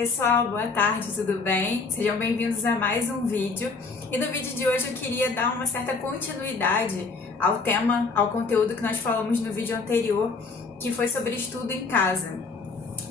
Pessoal, boa tarde, tudo bem? Sejam bem-vindos a mais um vídeo. E no vídeo de hoje eu queria dar uma certa continuidade ao tema, ao conteúdo que nós falamos no vídeo anterior, que foi sobre estudo em casa.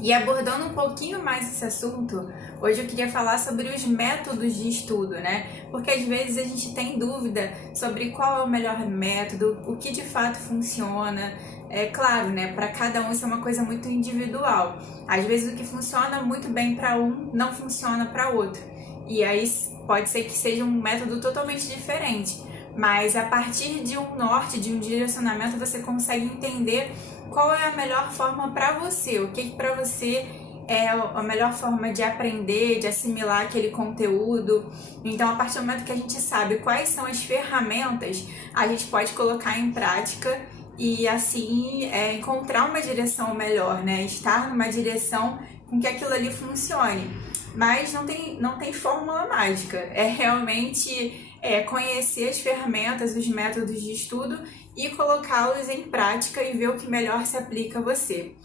E abordando um pouquinho mais esse assunto, hoje eu queria falar sobre os métodos de estudo, né? Porque às vezes a gente tem dúvida sobre qual é o melhor método, o que de fato funciona. É claro, né? Para cada um isso é uma coisa muito individual. Às vezes o que funciona muito bem para um não funciona para outro. E aí pode ser que seja um método totalmente diferente. Mas a partir de um norte, de um direcionamento, você consegue entender qual é a melhor forma para você, o que para você é a melhor forma de aprender, de assimilar aquele conteúdo. Então, a partir do momento que a gente sabe quais são as ferramentas, a gente pode colocar em prática e assim encontrar uma direção melhor, né? Estar numa direção com que aquilo ali funcione. Mas não tem fórmula mágica, é realmente conhecer as ferramentas, os métodos de estudo e colocá-los em prática e ver o que melhor se aplica a você.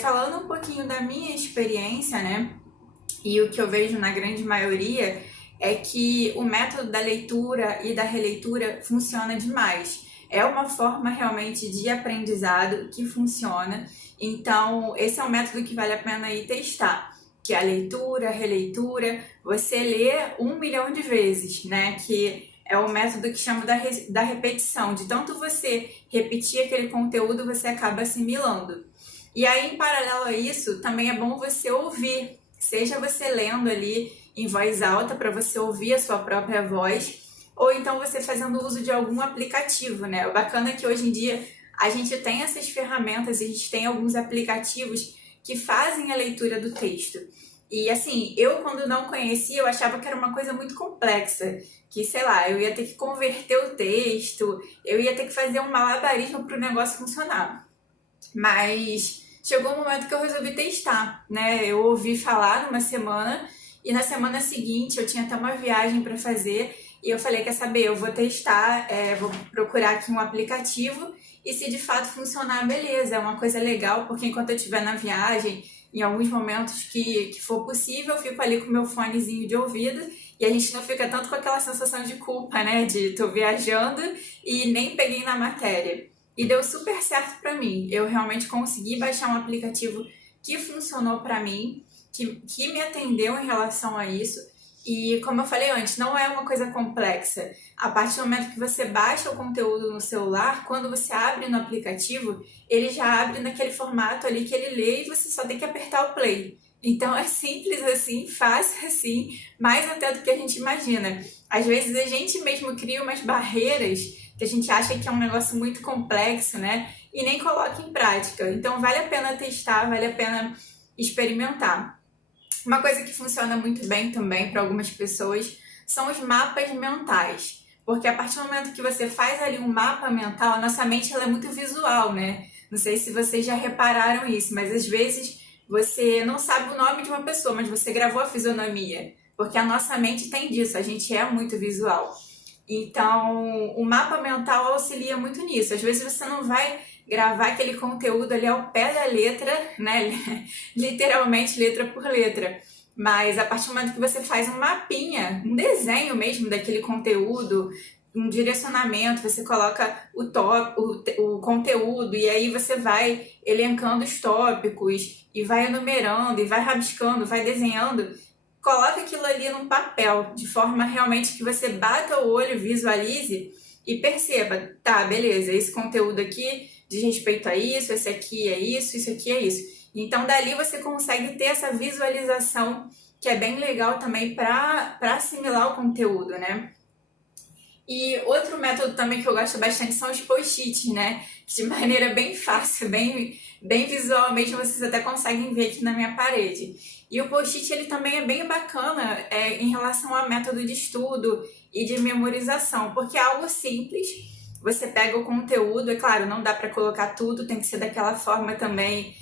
Falando um pouquinho da minha experiência, né, e o que eu vejo na grande maioria, é que o método da leitura e da releitura funciona demais. É uma forma realmente de aprendizado que funciona, então esse é um método que vale a pena ir testar. Que é a leitura, a releitura, você lê 1 milhão de vezes, né? Que é o método que chama da repetição. De tanto você repetir aquele conteúdo, você acaba assimilando. E aí, em paralelo a isso, também é bom você ouvir. Seja você lendo ali em voz alta para você ouvir a sua própria voz, ou então você fazendo uso de algum aplicativo, né? O bacana é que hoje em dia a gente tem essas ferramentas, a gente tem alguns aplicativos que fazem a leitura do texto. E assim, eu quando não conhecia, eu achava que era uma coisa muito complexa, que sei lá, eu ia ter que converter o texto, eu ia ter que fazer um malabarismo para o negócio funcionar. Mas chegou um momento que eu resolvi testar, né? Eu ouvi falar numa semana e na semana seguinte eu tinha até uma viagem para fazer e eu falei, quer saber, eu vou testar, vou procurar aqui um aplicativo e se de fato funcionar, beleza, é uma coisa legal, porque enquanto eu estiver na viagem, em alguns momentos que for possível, eu fico ali com meu fonezinho de ouvido e a gente não fica tanto com aquela sensação de culpa, né, de tô viajando e nem peguei na matéria. E deu super certo pra mim, eu realmente consegui baixar um aplicativo que funcionou pra mim, que me atendeu em relação a isso. E como eu falei antes, não é uma coisa complexa. A partir do momento que você baixa o conteúdo no celular, quando você abre no aplicativo, ele já abre naquele formato ali que ele lê e você só tem que apertar o play. Então é simples assim, fácil assim, mais até do que a gente imagina. Às vezes a gente mesmo cria umas barreiras que a gente acha que é um negócio muito complexo, né? E nem coloca em prática. Então vale a pena testar, vale a pena experimentar. Uma coisa que funciona muito bem também para algumas pessoas são os mapas mentais. Porque a partir do momento que você faz ali um mapa mental, a nossa mente ela é muito visual, né? Não sei se vocês já repararam isso, mas às vezes você não sabe o nome de uma pessoa, mas você gravou a fisionomia. Porque a nossa mente tem disso, a gente é muito visual. Então, o mapa mental auxilia muito nisso. Às vezes você não vai gravar aquele conteúdo ali ao pé da letra, né? Literalmente letra por letra. Mas a partir do momento que você faz um mapinha, um desenho mesmo daquele conteúdo, um direcionamento, você coloca o conteúdo e aí você vai elencando os tópicos e vai enumerando e vai rabiscando, vai desenhando. Coloca aquilo ali num papel, de forma realmente que você bata o olho, visualize e perceba, tá, beleza, esse conteúdo aqui diz respeito a isso, esse aqui é isso aqui é isso. Então, dali você consegue ter essa visualização, que é bem legal também para assimilar o conteúdo, né? E outro método também que eu gosto bastante são os post-its, né? De maneira bem fácil, bem visual mesmo, vocês até conseguem ver aqui na minha parede. E o post-it ele também é bem bacana em relação ao método de estudo e de memorização, porque é algo simples. Você pega o conteúdo, é claro, não dá para colocar tudo, tem que ser daquela forma também,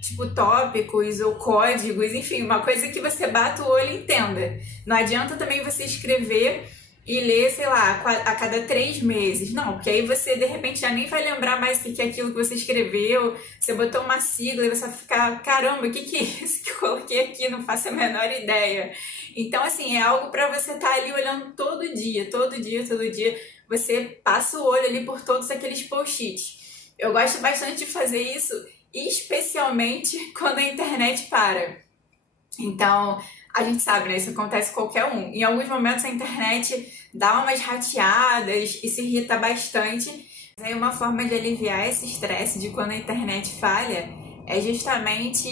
tipo tópicos ou códigos, enfim, uma coisa que você bata o olho e entenda. Não adianta também você escrever e ler, sei lá, a cada 3 meses. Não, porque aí você de repente já nem vai lembrar mais o que é aquilo que você escreveu, você botou uma sigla e você vai ficar, caramba, o que é isso que eu coloquei aqui? Não faço a menor ideia. Então, assim, é algo para você estar ali olhando todo dia, todo dia, todo dia. Você passa o olho ali por todos aqueles post-its. Eu gosto bastante de fazer isso, especialmente quando a internet para. Então, a gente sabe, né? Isso acontece com qualquer um. Em alguns momentos a internet dá umas rateadas e se irrita bastante. Mas aí uma forma de aliviar esse estresse de quando a internet falha é justamente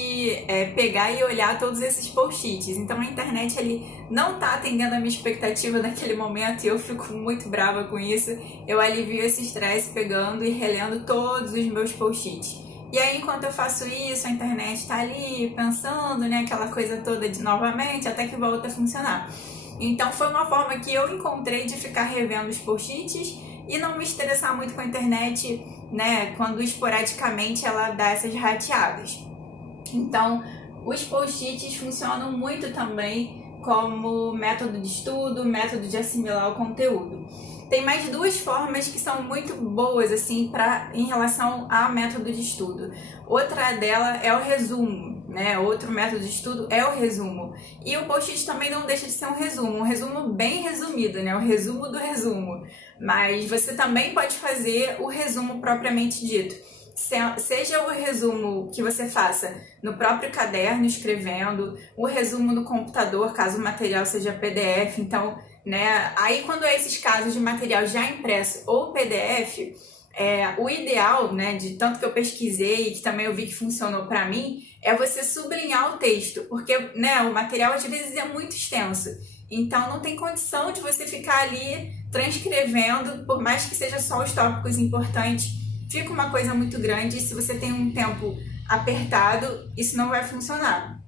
pegar e olhar todos esses post-its. Então a internet ali não tá atendendo a minha expectativa naquele momento e eu fico muito brava com isso. Eu alivio esse estresse pegando e relendo todos os meus post-its. E aí, enquanto eu faço isso, a internet tá ali pensando, né, aquela coisa toda de novamente, até que volta a funcionar. Então, foi uma forma que eu encontrei de ficar revendo os post-its e não me estressar muito com a internet, né, quando esporadicamente ela dá essas rateadas. Então, os post-its funcionam muito também como método de estudo, método de assimilar o conteúdo. Tem mais duas formas que são muito boas assim em relação ao método de estudo. Outra dela é o resumo, né? Outro método de estudo é o resumo. E o post-it também não deixa de ser um resumo bem resumido, né? O resumo do resumo. Mas você também pode fazer o resumo propriamente dito. Seja o resumo que você faça no próprio caderno escrevendo, o resumo no computador, caso o material seja PDF. Então, né, aí quando é esses casos de material já impresso ou PDF, o ideal, né, de tanto que eu pesquisei e que também eu vi que funcionou para mim, é você sublinhar o texto, porque, né, o material às vezes é muito extenso. Então não tem condição de você ficar ali transcrevendo, por mais que seja só os tópicos importantes, fica uma coisa muito grande e se você tem um tempo apertado, isso não vai funcionar.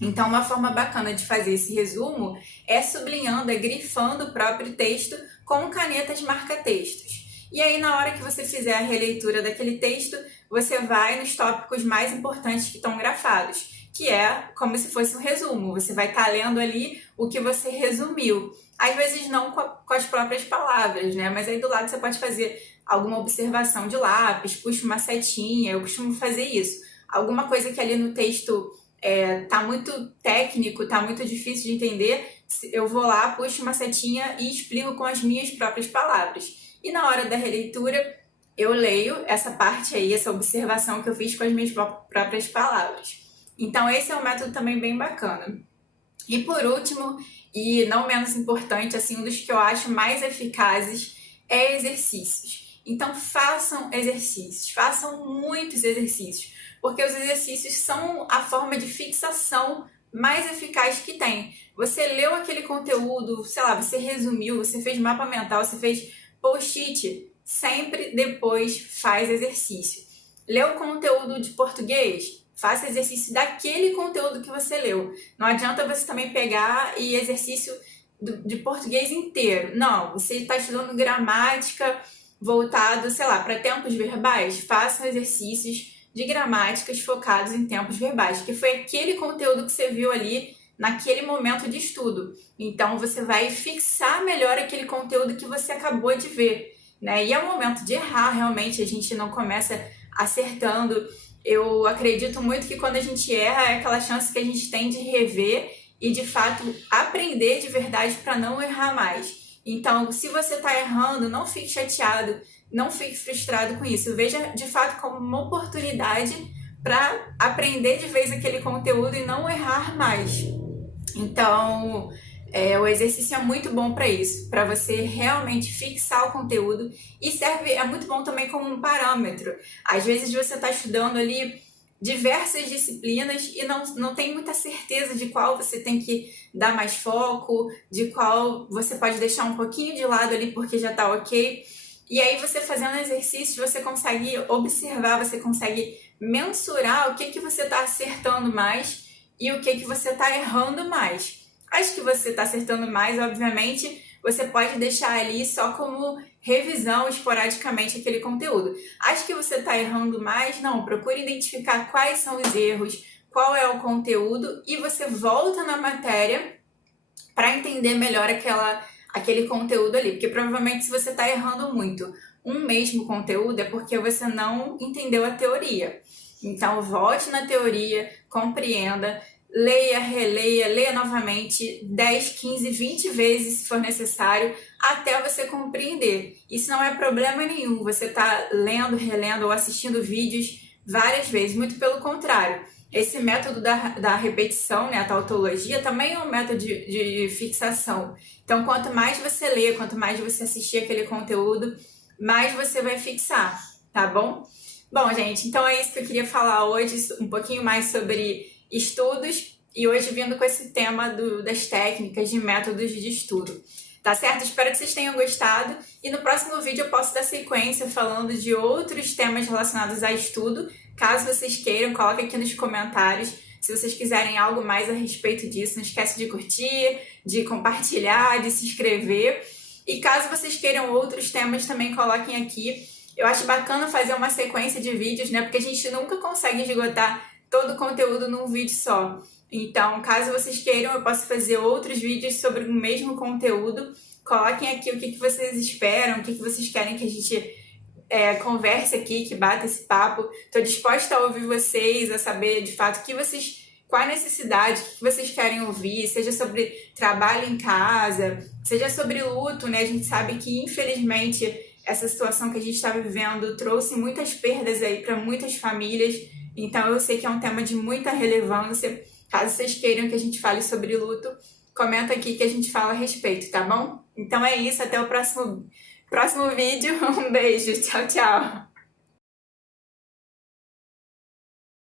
Então, uma forma bacana de fazer esse resumo é sublinhando, grifando o próprio texto com canetas marca-textos. E aí, na hora que você fizer a releitura daquele texto, você vai nos tópicos mais importantes que estão grafados, que é como se fosse um resumo. Você vai estar lendo ali o que você resumiu. Às vezes não com as próprias palavras, né? Mas aí do lado você pode fazer alguma observação de lápis, puxa uma setinha, eu costumo fazer isso. Alguma coisa que ali no texto tá muito técnico, tá muito difícil de entender, eu vou lá, puxo uma setinha e explico com as minhas próprias palavras. E na hora da releitura, eu leio essa parte aí, essa observação que eu fiz com as minhas próprias palavras. Então esse é um método também bem bacana. E por último, e não menos importante, assim, um dos que eu acho mais eficazes é exercícios. Então façam exercícios, façam muitos exercícios, porque os exercícios são a forma de fixação mais eficaz que tem. Você leu aquele conteúdo, sei lá, você resumiu, você fez mapa mental, você fez post-it, sempre depois faz exercício. Leu conteúdo de português? Faça exercício daquele conteúdo que você leu. Não adianta você também pegar e exercício de português inteiro. Não, você está estudando gramática voltado, sei lá, para tempos verbais. Faça exercícios de gramáticas focados em tempos verbais, que foi aquele conteúdo que você viu ali naquele momento de estudo. Então você vai fixar melhor aquele conteúdo que você acabou de ver, né? E é o momento de errar, realmente, a gente não começa acertando. Eu acredito muito que quando a gente erra é aquela chance que a gente tem de rever e de fato aprender de verdade para não errar mais. Então, se você está errando, não fique chateado, não fique frustrado com isso. Veja de fato como uma oportunidade para aprender de vez aquele conteúdo e não errar mais. Então, o exercício é muito bom para isso, para você realmente fixar o conteúdo e é muito bom também como um parâmetro. Às vezes você está estudando ali diversas disciplinas e não tem muita certeza de qual você tem que dar mais foco, de qual você pode deixar um pouquinho de lado ali porque já está ok. E aí você fazendo exercícios, você consegue observar, você consegue mensurar o que você está acertando mais e o que você está errando mais. As que você está acertando mais, obviamente, você pode deixar ali só como revisão esporadicamente aquele conteúdo. As que você está errando mais, não, procure identificar quais são os erros, qual é o conteúdo e você volta na matéria para entender melhor aquele conteúdo ali. Porque provavelmente se você está errando muito um mesmo conteúdo é porque você não entendeu a teoria. Então volte na teoria, compreenda, leia, releia, leia novamente 10, 15, 20 vezes se for necessário, até você compreender. Isso não é problema nenhum, você está lendo, relendo ou assistindo vídeos várias vezes, muito pelo contrário. Esse método da repetição, né, a tautologia, também é um método de fixação. Então, quanto mais você lê, quanto mais você assistir aquele conteúdo, mais você vai fixar, tá bom? Bom, gente, então é isso que eu queria falar hoje, um pouquinho mais sobre estudos e hoje vindo com esse tema das técnicas, de métodos de estudo. Tá certo? Espero que vocês tenham gostado e no próximo vídeo eu posso dar sequência falando de outros temas relacionados a estudo. Caso vocês queiram, coloque aqui nos comentários. Se vocês quiserem algo mais a respeito disso, não esquece de curtir, de compartilhar, de se inscrever. E caso vocês queiram outros temas, também coloquem aqui. Eu acho bacana fazer uma sequência de vídeos, né? Porque a gente nunca consegue esgotar todo o conteúdo num vídeo só. Então, caso vocês queiram, eu posso fazer outros vídeos sobre o mesmo conteúdo. Coloquem aqui o que vocês esperam, o que vocês querem que a gente converse aqui, que bata esse papo. Estou disposta a ouvir vocês, a saber de fato qual a necessidade, o que vocês querem ouvir, seja sobre trabalho em casa, seja sobre luto, né? A gente sabe que, infelizmente, essa situação que a gente está vivendo trouxe muitas perdas aí para muitas famílias. Então, eu sei que é um tema de muita relevância. Caso vocês queiram que a gente fale sobre luto, comenta aqui que a gente fala a respeito, tá bom? Então é isso, até o próximo vídeo. Um beijo, tchau, tchau!